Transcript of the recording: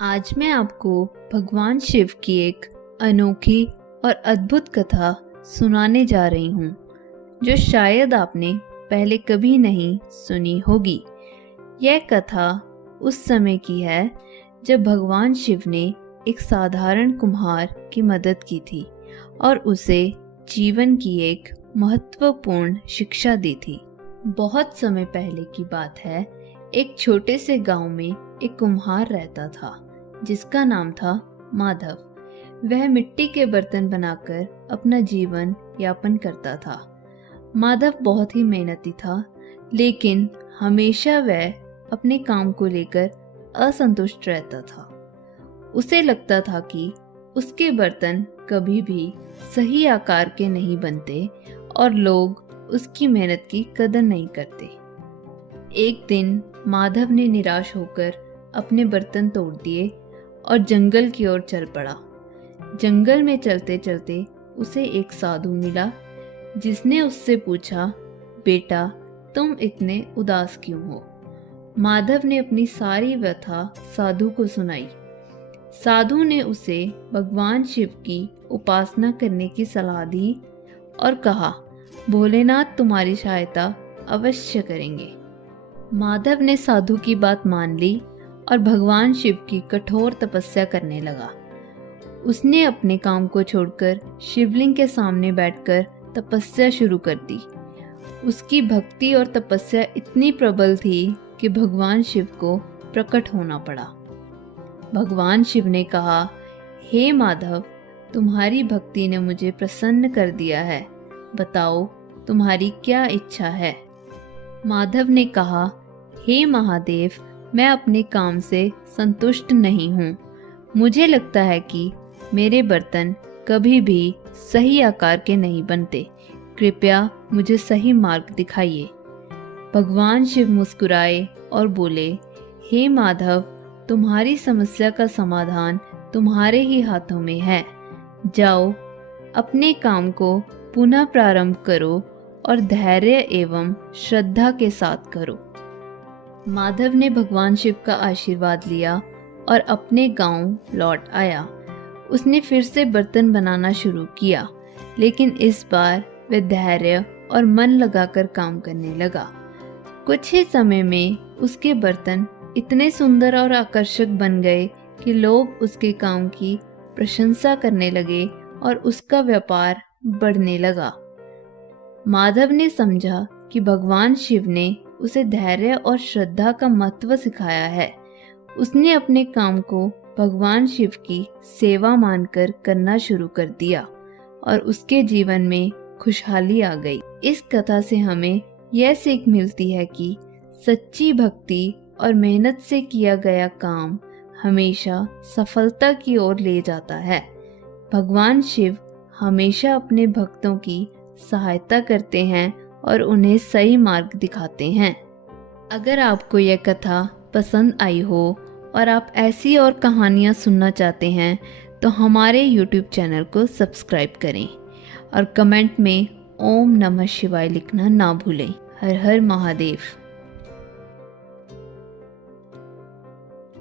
आज मैं आपको भगवान शिव की एक अनोखी और अद्भुत कथा सुनाने जा रही हूँ, जो शायद आपने पहले कभी नहीं सुनी होगी। यह कथा उस समय की है जब भगवान शिव ने एक साधारण कुम्हार की मदद की थी और उसे जीवन की एक महत्वपूर्ण शिक्षा दी थी। बहुत समय पहले की बात है। एक छोटे से गांव में एक कुम्हार रहता था जिसका नाम था माधव। वह मिट्टी के बर्तन बनाकर अपना जीवन यापन करता था। माधव बहुत ही मेहनती था, लेकिन हमेशा वह अपने काम को लेकर असंतुष्ट रहता था। उसे लगता था कि उसके बर्तन कभी भी सही आकार के नहीं बनते और लोग उसकी मेहनत की कदर नहीं करते। एक दिन माधव ने निराश होकर अपने बर्तन तोड़ दिए और जंगल की ओर चल पड़ा। जंगल में चलते चलते उसे एक साधु मिला, जिसने उससे पूछा, बेटा तुम इतने उदास क्यों हो? माधव ने अपनी सारी व्यथा साधु को सुनाई। साधु ने उसे भगवान शिव की उपासना करने की सलाह दी और कहा, भोलेनाथ तुम्हारी सहायता अवश्य करेंगे। माधव ने साधु की बात मान ली और भगवान शिव की कठोर तपस्या करने लगा। उसने अपने काम को छोड़कर शिवलिंग के सामने बैठकर तपस्या शुरू कर दी। उसकी भक्ति और तपस्या इतनी प्रबल थी कि भगवान शिव को प्रकट होना पड़ा। भगवान शिव ने कहा, हे माधव, तुम्हारी भक्ति ने मुझे प्रसन्न कर दिया है। बताओ तुम्हारी क्या इच्छा है? माधव ने कहा, हे महादेव, मैं अपने काम से संतुष्ट नहीं हूँ। मुझे लगता है कि मेरे बर्तन कभी भी सही आकार के नहीं बनते। कृपया मुझे सही मार्ग दिखाइए। भगवान शिव मुस्कुराए और बोले, हे माधव, तुम्हारी समस्या का समाधान तुम्हारे ही हाथों में है। जाओ, अपने काम को पुनः प्रारंभ करो और धैर्य एवं श्रद्धा के साथ करो। माधव ने भगवान शिव का आशीर्वाद लिया और अपने गांव लौट आया। उसने फिर से बर्तन बनाना शुरू किया, लेकिन इस बार वह धैर्य और मन लगाकर काम करने लगा। कुछ ही समय में उसके बर्तन इतने सुंदर और आकर्षक बन गए कि लोग उसके काम की प्रशंसा करने लगे और उसका व्यापार बढ़ने लगा। माधव ने समझा कि भगवान शिव ने उसे धैर्य और श्रद्धा का महत्व सिखाया है। उसने अपने काम को भगवान शिव की सेवा मानकर करना शुरू कर दिया और उसके जीवन में खुशहाली आ गई। इस कथा से हमें यह सीख मिलती है कि सच्ची भक्ति और मेहनत से किया गया काम हमेशा सफलता की ओर ले जाता है। भगवान शिव हमेशा अपने भक्तों की सहायता करते हैं और उन्हें सही मार्ग दिखाते हैं। अगर आपको यह कथा पसंद आई हो और आप ऐसी और कहानियाँ सुनना चाहते हैं तो हमारे YouTube चैनल को सब्सक्राइब करें और कमेंट में ओम नमः शिवाय लिखना ना भूलें। हर हर महादेव।